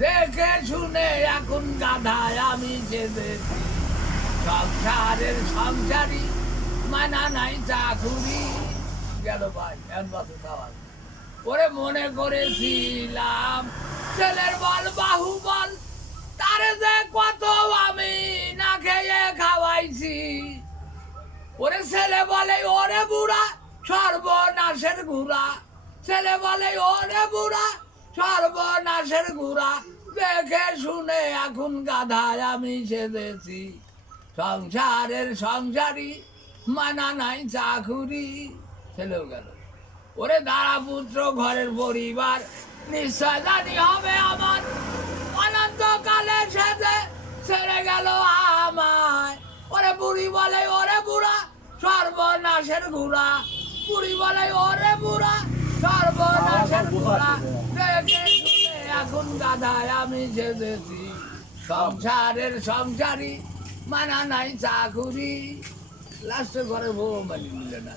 দেখে শুনে এখন গাধায় আমি চেপেছি সংসারের সংসারী মানা নাই চাকুরি গেল ভাই এক বছর খাওয়া ওরে মনে করেছিলাম ছেলের বল বাহুবল তারে যে কত আমি না খেয়ে খাওয়াইছি ওরে ছেলে বলে ওরে বুড়া সর্বনাশের গুড়া ছেলে বলে ওরে বুড়া সর্বনাশের গুড়া দেখে শুনে এখন গাধায় আমি সেজেছি সংসারের সংসারী মানা নাই চাকুরি ছেলেও গেল ওরে দাঁড়া পুত্র ঘরের পরিবার নিশ্চয় জানি হবে আমার অনন্তকালে সেজে ছেড়ে গেল আমায় ওরে বুড়ি বলে ওরে বুড়া সর্বনাশের গুড়া বুড়ি বলে ওরে বুড়া সর্বনাশের গুড়া দেখে শুনে এখন গাধায় আমি সেজেছি সংসারের সংসারী মানা নাই চাকুরি লাস্টে ঘরে বউ মানি নিলে না